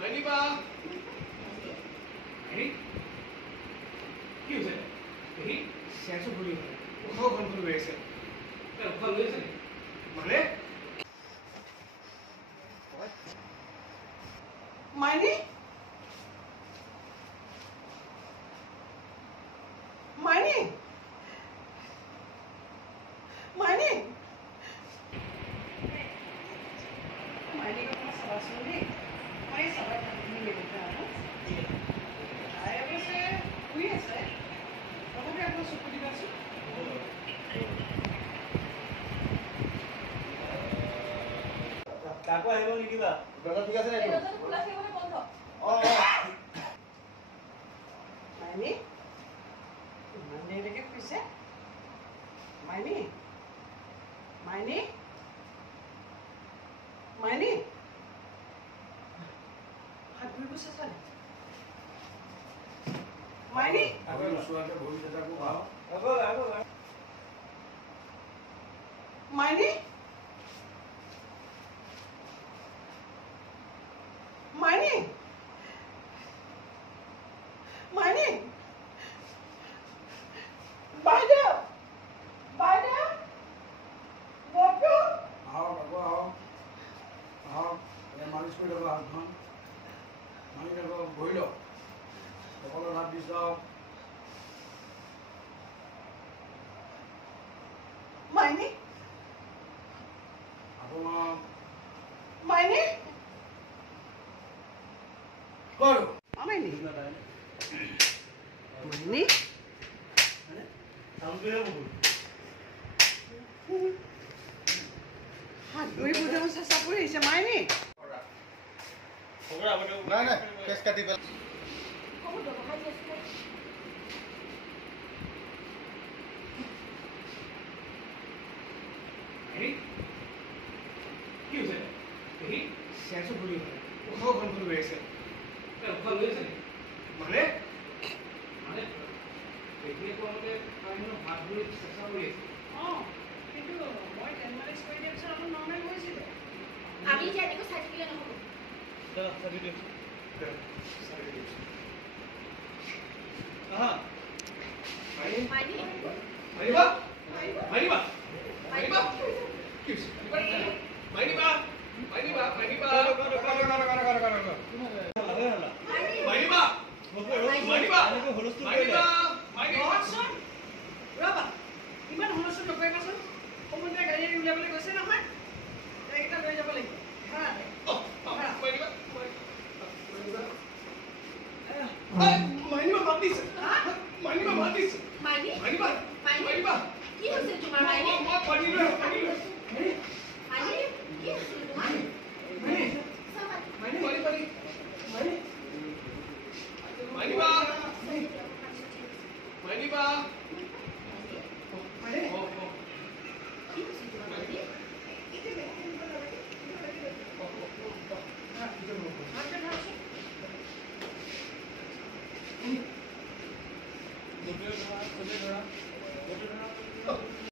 মাইনি বা হেৰি কি হৈছে হেৰি চেঞ্চো ভুলি হয় উশাহ ঘন ঘন লৈ আছে উশাহ লৈ আছে মানে মাইনি মাইনি মাইনি মাইনি কথা চাবাচোন দেই মই চাবাই থাকি মেলিকা তাই অৱশ্যে শুই আছে তথাপি আকৌ চকু দিবাচোন কাকো আহিব নিদিবা দৰজা ঠিক আছে নে দৰজাটো খোলা থাকিবলৈ বন্ধ মাইনি ইমান দেৰিলৈকে শুইছে মাইনি মাইনি মাইনি হাত ধুই গৈছে ছোৱালী মাইনি আকৌ ওচৰতে বহি থাকো পাওঁ মাইনি মাইনি মাইনি বাইদেউ বাইদেউ বকু আহক আকৌ আহক আহক মালিচ কৰি ল'ব হাতখন মানি ল'ব বহি লওক সকলো হাত দি চাওক মাইনি আপোনাক মাইনি বাৰু মাইনি মাইনি হাত ধুই বুজাব চেষ্টা কৰি আহিছে মাইনি নাই নাই কেছ কাটি পেলাই হ'ব ব্যৱহাৰ কৰি আছোঁ হেৰি কি হৈছে হেৰি চেঞ্চো ভুলি হয় উশাহ ঘন ঘন লৈ আছে উশাহ লৈ আছে মানে মানে দেখিয়ে কোৱামতে হাত ধুই চেষ্টা কৰি আছে অঁ কিন্তু মই তেল মালিচ কৰি দিয়াৰ পিছত অলপ নৰ্মেল হৈছিলে আমি এতিয়া এনেকৈ চাই থাকিলে নহ'ব মাইনি মাৰিবা মাৰিবা মাৰিবা কি হৈছে মাৰিবা মাৰিবা মাৰিবা মাৰিবা মাৰিবা মাৰিবা ৰচোন ৰ'বা ইমান হুলস্থুল নকৰিবাচোন সমুদ্ৰে গাড়ী উলিয়াবলৈ গৈছে নহয় এইকেইটা লৈ যাব লাগিব ভাড়াতে মাৰিবা মাতিছে মাৰিবা মাতিছে মাইনি মাৰিবা মাৰিবা কি হৈছে তোমাৰ মাইনি মই পানী লৈ মাইনি কি হৈছে তোমাৰ মাৰিবা মাৰিবা মাৰিবা মাৰিবা কি হৈছে তোমাৰ মাইনি হাতকে ধৰচোন